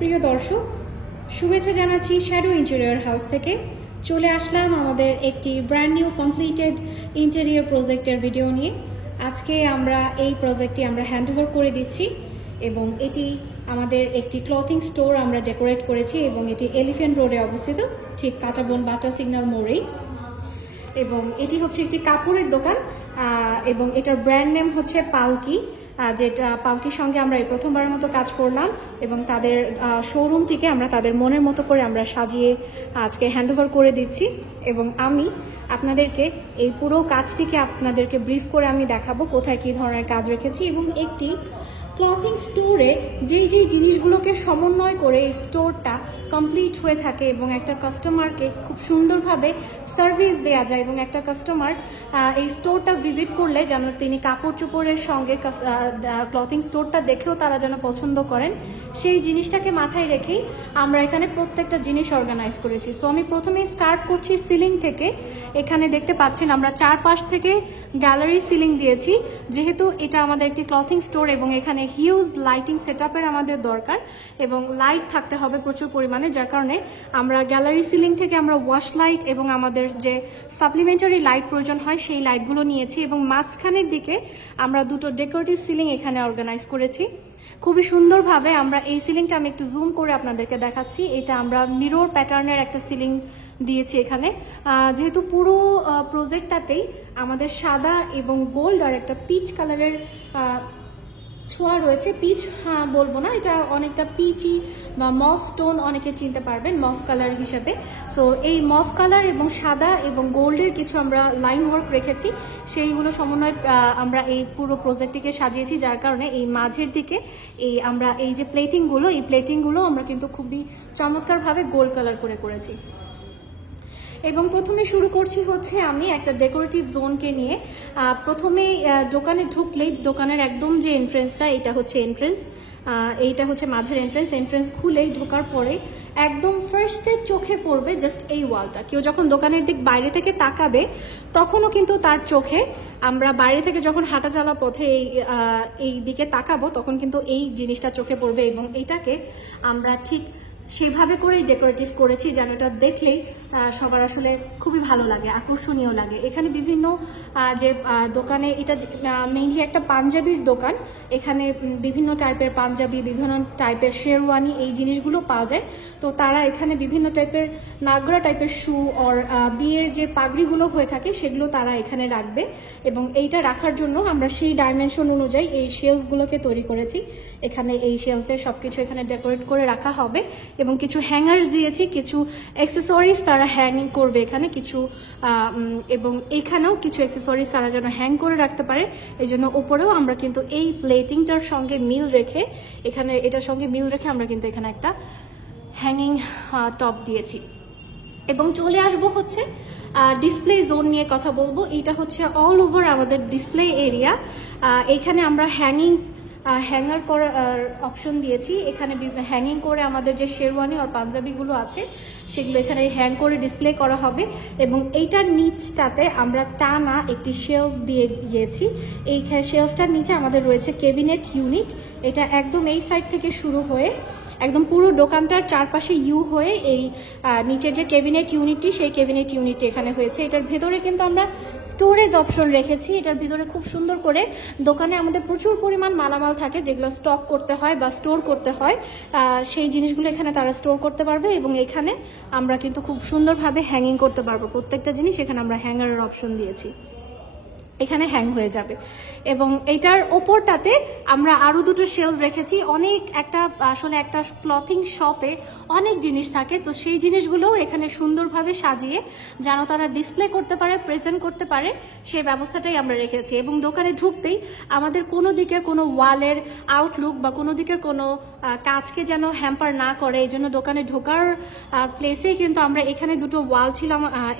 প্রিয় দর্শক, শুভেচ্ছা জানাচ্ছি শ্যাডো ইন্টেরিয়র হাউস থেকে। চলে আসলাম আমাদের একটি ব্র্যান্ড নিউ কমপ্লিটেড ইন্টেরিয়র প্রজেক্টের ভিডিও নিয়ে। আজকে আমরা এই প্রজেক্টটি আমরা হ্যান্ডওভার করে দিচ্ছি এবং এটি আমাদের একটি ক্লথিং স্টোর আমরা ডেকোরেট করেছি এবং এটি এলিফ্যান্ট রোডে অবস্থিত, ঠিক কাঁটাবন বাটা সিগন্যাল মোড়েই। এবং এটি হচ্ছে একটি কাপড়ের দোকান এবং এটার ব্র্যান্ড নেম হচ্ছে পালকি, যেটা পালকির সঙ্গে আমরা এই প্রথমবারের মতো কাজ করলাম এবং তাদের শোরুমটিকে আমরা তাদের মনের মতো করে আমরা সাজিয়ে আজকে হ্যান্ডওভার করে দিচ্ছি। এবং আমি আপনাদেরকে এই পুরো কাজটিকে আপনাদেরকে ব্রিফ করে আমি দেখাবো কোথায় কী ধরনের কাজ রেখেছি এবং একটি ক্লথিং স্টোরে যেই জিনিসগুলোকে সমন্বয় করে এই স্টোরটা কমপ্লিট হয়ে থাকে এবং একটা কাস্টমারকে খুব সুন্দরভাবে সার্ভিস দেওয়া যায় এবং একটা কাস্টমার এই স্টোরটা ভিজিট করলে যেন তিনি কাপড় চোপড়ের সঙ্গে ক্লথিং স্টোরটা দেখেও তারা যেন পছন্দ করেন, সেই জিনিসটাকে মাথায় রেখেই আমরা এখানে প্রত্যেকটা জিনিস অর্গানাইজ করেছি। সো আমি প্রথমেই স্টার্ট করছি সিলিং থেকে। এখানে দেখতে পাচ্ছেন আমরা চারপাশ থেকে গ্যালারি সিলিং দিয়েছি, যেহেতু এটা আমাদের একটি ক্লথিং স্টোর এবং এখানে হিউজ লাইটিং সেটআপের আমাদের দরকার এবং লাইট থাকতে হবে প্রচুর পরিমাণে, যার কারণে আমরা গ্যালারি সিলিং থেকে আমরা ওয়াশ লাইট এবং আমাদের যে সাপ্লিমেন্টারি লাইট প্রয়োজন হয় সেই লাইটগুলো নিয়েছি এবং মাঝখানের দিকে আমরা দুটো ডেকোরেটিভ সিলিং এখানে অর্গানাইজ করেছি খুবই সুন্দরভাবে। আমরা এই সিলিংটা আমি একটু জুম করে আপনাদেরকে দেখাচ্ছি। এটা আমরা মিরর প্যাটার্নের একটা সিলিং দিয়েছি এখানে, যেহেতু পুরো প্রজেক্টটাতেই আমাদের সাদা এবং গোল্ড আর একটা পিচ কালারের ছোঁয়া রয়েছে। পিচ বলবো না, এটা অনেকটা পিচি বা মফ টোন অনেকে চিনতে পারবেন মফ কালার হিসেবে। সো এই মফ কালার এবং সাদা এবং গোল্ডের কিছু আমরা লাইন ওয়ার্ক রেখেছি, সেইগুলো সমন্বয় আমরা এই পুরো প্রজেক্টটিকে সাজিয়েছি, যার কারণে এই মাঝের দিকে আমরা এই যে প্লেটিংগুলো আমরা কিন্তু খুবই চমৎকারভাবে গোল্ড কালার করেছি। এবং প্রথমে শুরু করছি হচ্ছে আমি একটা ডেকোরেটিভ জোনকে নিয়ে। প্রথমেই দোকানে ঢুকলেই দোকানের একদম যে এন্ট্রেন্সটা, এটা হচ্ছে এন্ট্রেন্স, এইটা হচ্ছে মাঝের এন্ট্রেন্স খুলেই ঢোকার পরে একদম ফার্স্টে চোখে পড়বে জাস্ট এই ওয়ালটা। কেউ যখন দোকানের দিক বাইরে থেকে তাকাবে তখনও কিন্তু তার চোখে, আমরা বাইরে থেকে যখন হাঁটা চলা পথে এই দিকে তাকাবো তখন কিন্তু এই জিনিসটা চোখে পড়বে এবং এইটাকে আমরা ঠিক সেভাবে করেই ডেকোরেটিভ করেছি যেন এটা দেখলেই সবার আসলে খুবই ভালো লাগে, আকর্ষণীয় লাগে। এখানে বিভিন্ন যে দোকানে, এটা মেইনলি একটা পাঞ্জাবির দোকান, এখানে বিভিন্ন টাইপের পাঞ্জাবি, বিভিন্ন টাইপের শেরওয়ানি এই জিনিসগুলো পাওয়া যায়। তো তারা এখানে বিভিন্ন টাইপের নাগরা টাইপের শু আর বিয়ের যে পাগড়িগুলো হয়ে থাকে সেগুলো তারা এখানে রাখবে এবং এইটা রাখার জন্য আমরা সেই ডাইমেনশন অনুযায়ী এই শেলফগুলোকে তৈরি করেছি। এখানে এই শেলফে সবকিছু এখানে ডেকোরেট করে রাখা হবে এবং কিছু হ্যাঙ্গার্স দিয়েছি, কিছু অ্যাক্সেসরিজ তারা হ্যাং করবে এখানে কিছু, এবং এখানেও কিছু অ্যাক্সেসরিজ তারা যেন হ্যাং করে রাখতে পারে। এই জন্য ওপরেও আমরা কিন্তু এই প্লেটিংটার সঙ্গে মিল রেখে, এটার সঙ্গে মিল রেখে আমরা কিন্তু এখানে একটা হ্যাঙ্গিং টপ দিয়েছি। এবং চলে আসবো হচ্ছে ডিসপ্লে জোন নিয়ে কথা বলবো। এটা হচ্ছে অল ওভার আমাদের ডিসপ্লে এরিয়া। এখানে আমরা হ্যাঙ্গার করার অপশন দিয়েছি। এখানে হ্যাঙ্গিং করে আমাদের যে শেরওয়ানি আর পাঞ্জাবিগুলো আছে সেগুলো এখানে হ্যাং করে ডিসপ্লে করা হবে এবং এইটার নিচটাতে আমরা টানা একটি শেলফ দিয়ে দিয়েছি। এই শেলফটার নিচে আমাদের রয়েছে ক্যাবিনেট ইউনিট। এটা একদম এই সাইড থেকে শুরু হয়ে একদম পুরো দোকানটার চারপাশে ইউ হয়ে এই নিচের যে ক্যাবিনেট ইউনিটটি, সেই ক্যাবিনেট ইউনিটটি এখানে হয়েছে। এটার ভেতরে কিন্তু আমরা স্টোরেজ অপশন রেখেছি। এটার ভিতরে খুব সুন্দর করে, দোকানে আমাদের প্রচুর পরিমাণ মালামাল থাকে যেগুলো স্টক করতে হয় বা স্টোর করতে হয়, সেই জিনিসগুলো এখানে তারা স্টোর করতে পারবে এবং এখানে আমরা কিন্তু খুব সুন্দরভাবে হ্যাঙ্গিং করতে পারবো। প্রত্যেকটা জিনিস এখানে আমরা হ্যাঙ্গারের অপশন দিয়েছি, এখানে হ্যাং হয়ে যাবে। এবং এটার ওপরটাতে আমরা আরো দুটো শেলফ রেখেছি। আসলে একটা ক্লথিং শপে অনেক জিনিস থাকে, তো সেই জিনিসগুলোও এখানে সুন্দরভাবে সাজিয়ে যেন তারা ডিসপ্লে করতে পারে, প্রেজেন্ট করতে পারে, সেই ব্যবস্থাটাই আমরা রেখেছি। এবং দোকানে ঢুকতেই আমাদের কোনো দিকের কোনো ওয়ালের আউটলুক বা কোনো দিকের কোনো কাজকে যেন হ্যাম্পার না করে, এই জন্য দোকানে ঢোকার প্লেসেই কিন্তু আমরা এখানে দুটো ওয়াল ছিল,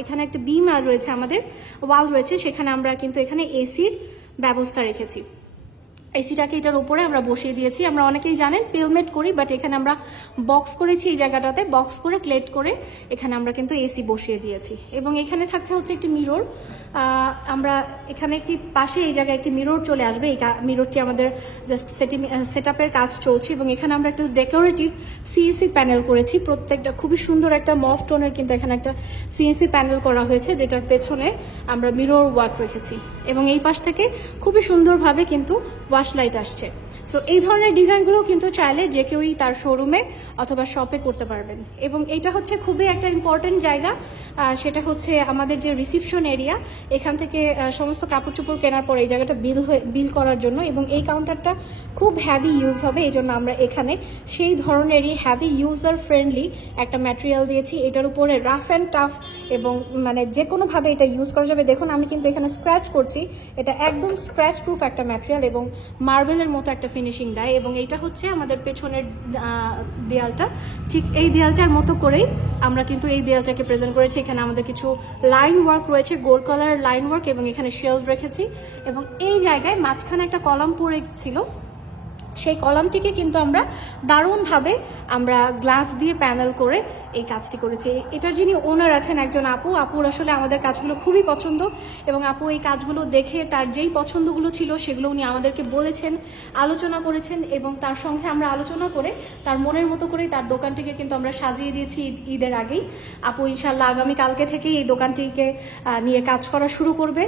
এখানে একটা বিম রয়েছে, আমাদের ওয়াল রয়েছে, সেখানে আমরা কিন্তু এখানে এসির ব্যবস্থা রেখেছি। এসিটাকে এটার উপরে আমরা বসিয়ে দিয়েছি। আমরা অনেকেই জানেন পেলমেট করি, বাট এখানে আমরা বক্স করেছি। এই জায়গাটাতে বক্স করে ক্লেট করে এখানে আমরা কিন্তু এসি বসিয়ে দিয়েছি। এবং এখানে থাকছে হচ্ছে একটি মিরর। আমরা এখানে একটি পাশে এই জায়গায় একটি মিরর চলে আসবে। এই মিররটি আমাদের জাস্ট সেট আপের কাজ চলছে। এবং এখানে আমরা একটা ডেকোরেটিভ সিএসি প্যানেল করেছি। প্রত্যেকটা খুবই সুন্দর একটা মফ টোনের কিন্তু এখানে একটা সিএসি প্যানেল করা হয়েছে, যেটার পেছনে আমরা মিরর ওয়ার্ক রেখেছি। এবং এই পাশ থেকে খুবই সুন্দরভাবে কিন্তু ওয়াশ লাইট আসছে। সো এই ধরনের ডিজাইনগুলো কিন্তু চাইলে যে কেউই তার শোরুমে অথবা শপে করতে পারবেন। এবং এটা হচ্ছে খুবই একটা ইম্পর্টেন্ট জায়গা, সেটা হচ্ছে আমাদের যে রিসিপশন এরিয়া। এখান থেকে সমস্ত কাপড় চোপড় কেনার পর এই জায়গাটা বিল করার জন্য, এবং এই কাউন্টারটা খুব হ্যাভি ইউজ হবে, এই জন্য আমরা এখানে সেই ধরনেরই হ্যাভি ইউজার ফ্রেন্ডলি একটা ম্যাটেরিয়াল দিয়েছি। এটার উপরে রাফ অ্যান্ড টাফ এবং মানে যে কোনোভাবে এটা ইউজ করা যাবে। দেখুন আমি কিন্তু এখানে স্ক্র্যাচ করছি, এটা একদম স্ক্র্যাচ প্রুফ একটা ম্যাটেরিয়াল এবং মার্বেলের মতো একটা ফিনিশিং দেয়। এবং এইটা হচ্ছে আমাদের পেছনের দেয়ালটা, ঠিক এই দেয়ালটার মতো করেই আমরা কিন্তু এই দেয়ালটাকে প্রেজেন্ট করেছি। এখানে আমাদের কিছু লাইন ওয়ার্ক রয়েছে, গোল্ড কালার লাইন ওয়ার্ক, এবং এখানে শেলফ রেখেছি। এবং এই জায়গায় মাঝখানে একটা কলাম পড়ে ছিল, সেই কলামটিকে কিন্তু আমরা দারুণভাবে আমরা গ্লাস দিয়ে প্যানেল করে এই কাজটি করেছি। এটার যিনি ওনার আছেন একজন আপুর আসলে আমাদের কাজগুলো খুবই পছন্দ, এবং আপু এই কাজগুলো দেখে তার যেই পছন্দগুলো ছিল সেগুলো উনি আমাদেরকে বলেছেন, আলোচনা করেছেন, এবং তার সঙ্গে আমরা আলোচনা করে তার মনের মতো করে তার দোকানটিকে কিন্তু আমরা সাজিয়ে দিয়েছি ঈদের আগেই। আপু ইনশাল্লাহ আগামীকালকে থেকেই এই দোকানটিকে নিয়ে কাজ করা শুরু করবে।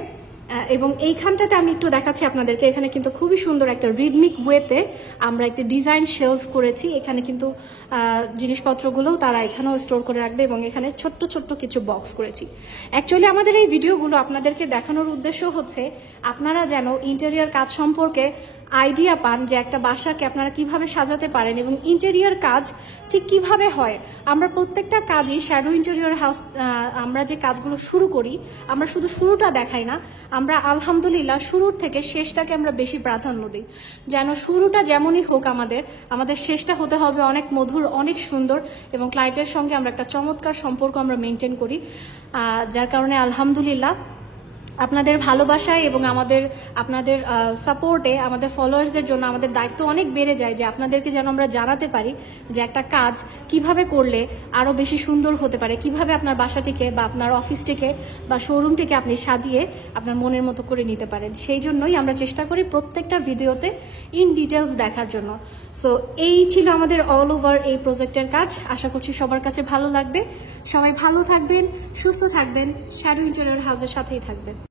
এবং এইখানটাতে আমি একটু দেখাচ্ছি আপনাদেরকে, এখানে কিন্তু খুবই সুন্দর একটা রিদমিক ওয়েতে আমরা একটা ডিজাইন শেলফ করেছি। এখানে কিন্তু জিনিসপত্রগুলোও তারা এখানেও স্টোর করে রাখবে, এবং এখানে ছোট্ট ছোট্ট কিছু বক্স করেছি। অ্যাকচুয়ালি আমাদের এই ভিডিওগুলো আপনাদেরকে দেখানোর উদ্দেশ্য হচ্ছে আপনারা যেন ইন্টেরিয়ার কাজ সম্পর্কে আইডিয়া পান, যে একটা বাসাকে আপনারা কিভাবে সাজাতে পারেন এবং ইন্টেরিয়ার কাজ ঠিক কিভাবে হয়। আমরা প্রত্যেকটা কাজই শ্যাডো ইন্টেরিয়র হাউস, আমরা যে কাজগুলো শুরু করি আমরা শুধু শুরুটা দেখাই না, আমরা আলহামদুলিল্লাহ শুরুর থেকে শেষটাকে আমরা বেশি প্রাধান্য দিই। যেন শুরুটা যেমনই হোক আমাদের শেষটা হতে হবে অনেক মধুর, অনেক সুন্দর, এবং ক্লায়েন্টের সঙ্গে আমরা একটা চমৎকার সম্পর্ক আমরা মেনটেন করি। যার কারণে আলহামদুলিল্লাহ আপনাদের ভালোবাসায় এবং আপনাদের সাপোর্টে আমাদের ফলোয়ার্সদের জন্য আমাদের দায়িত্ব অনেক বেড়ে যায়, যে আপনাদেরকে যেন আমরা জানাতে পারি যে একটা কাজ কিভাবে করলে আরও বেশি সুন্দর হতে পারে, কিভাবে আপনার বাসাটিকে বা আপনার অফিসটিকে বা শোরুমটিকে আপনি সাজিয়ে আপনার মনের মতো করে নিতে পারেন। সেই জন্যই আমরা চেষ্টা করি প্রত্যেকটা ভিডিওতে ইন ডিটেলস দেখার জন্য। সো এই ছিল আমাদের অল ওভার এই প্রজেক্টের কাজ। আশা করছি সবার কাছে ভালো লাগবে। সবাই ভালো থাকবেন, সুস্থ থাকবেন, শ্যাডো ইন্টেরিয়র হাউসের সাথেই থাকবেন।